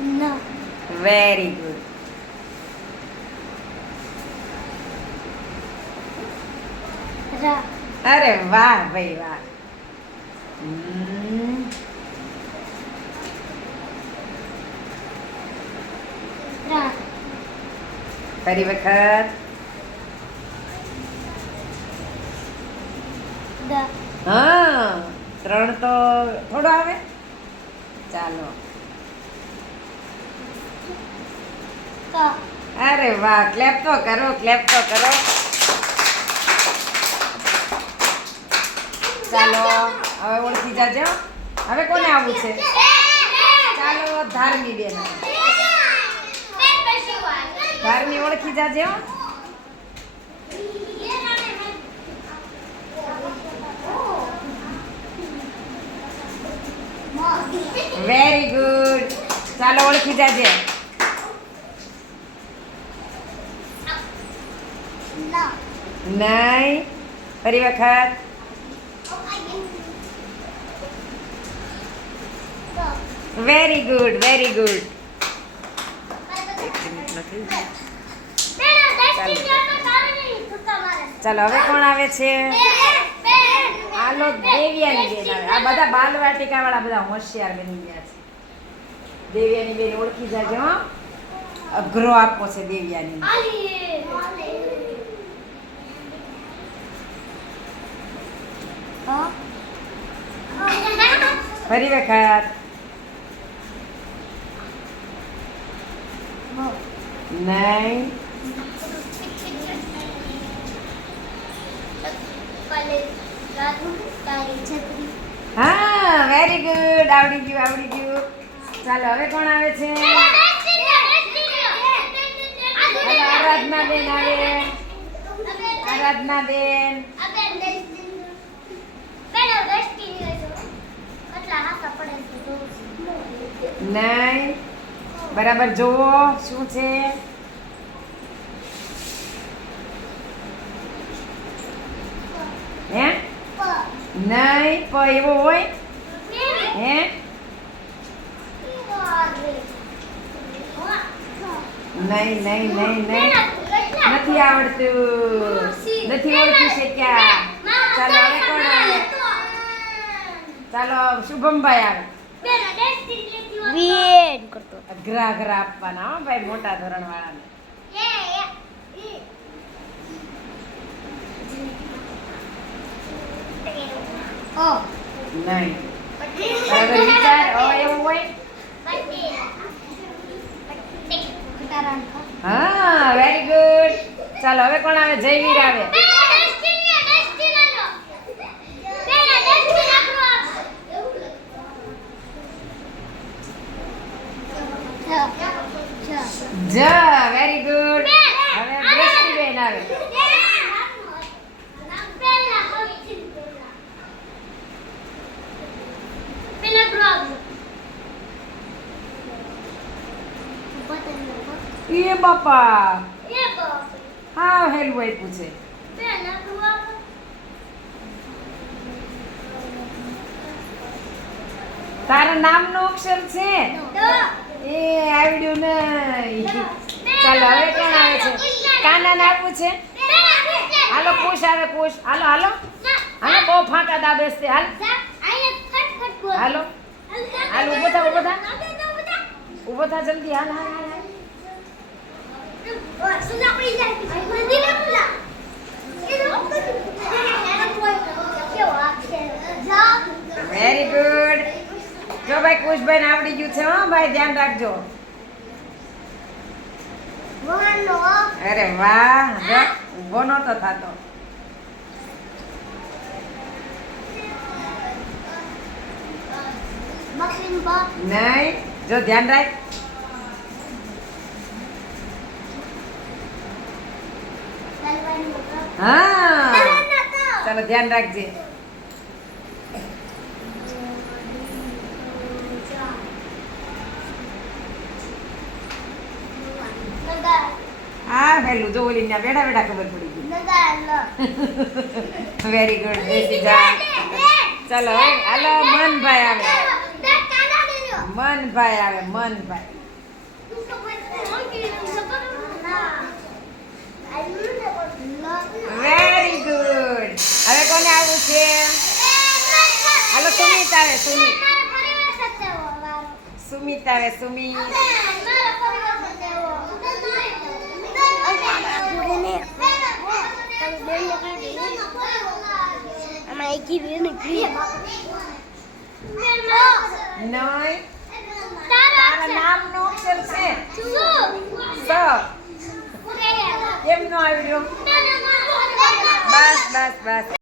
No. Very good. Ra. અરે વાહ ભાઈ વાહ. હમ. Ra. ફરી વખત. Da. હા 3 તો થોડો આવે. ચાલો. Ka. અરે વાહ, ક્લેપ તો કરો, ક્લેપ તો કરો. ચાલો હવે ઓળખી જાજો. હવે કોને આવવું છે? ચાલો ધાર્મી બેન. ધાર્મી ઓળખી જાજો. Very good. ચાલો ઓળખી જાજે. No. નહીં. ફરી વખત. Ka. Very good, very good. ચાલો હવે કોણ આવે છે? હાલો દેવ્યાની બેન આવે. આ બધા બાલવાટિકા વાળા બધા હોશિયાર બની ગયા છે. દેવ્યાની બેન ઓળખી જાજો હો. અઘરો આપવો છે દેવ્યાની. ફરી વખત. નહીં. હા વેરી ગુડ. આવડી ગયું, આવડી ગયું. ચાલો હવે કોણ આવે છે? હાલો આરાધના બેન આવે. આરાધના બેન. નહીં. બરાબર જોવો શું છે. હે નહીં પ એવો હોય હે? નહીં નહીં નહીં નહીં નથી આવડતું. નથી ઓળખી શક્યા. ચાલો હવે કોણ આવે? ચાલો શુભમભાઈ આવે. Bien કરતો. અઘરા અઘરા આપવાના હો ભાઈ મોટા ધોરણ વાળાને. Oh. નહીં. બરાબર વિચાર. એવું હોય. હા વેરી ગુડ. ચાલો હવે કોણ આવે? જયવીર આવે. જ વેરી ગુડ. હવે દ્રષ્ટિબેન આવે. એ બાપા હા હેલું આપ્યું છે. તારા નામનો અક્ષર છે એ આવડ્યું નહીં. ચાલો હવે કોણ આવે છે? કાનાને આપવું છે. હાલો પૂછ આવે પૂછ. હાલો હાલો હાલો બહુ ફાંકા દાબે છે. હાલ હાલો હાલ ઊભો થા ઊભો થા ઊભો થા જલ્દી. હાલ હાલ હાલ વેરી ગુડ. જો ભાઈ કુશભાઈ આવડી ગયું છે હો ભાઈ, ધ્યાન રાખજો. અરે વાહ. ઊભો નતો થાતો. નહીં. જો ધ્યાન રાખ. હા ચાલો ધ્યાન રાખજે. હા હેલું જો ઓલી ના બેઠા બેઠા ખબર પડી ગઈ. Very good. બેસી જા. ચાલો હાલો મનભાઈ આવે. મનભાઈ આવે. Manbhai very good. હવે કોને આવું છે? હાલો સુમિત આવે. સુમિત આવે. સુમિત. નહીં. તારા નામનો અક્ષર છે સ. કેમ નો આવડ્યો? બસ.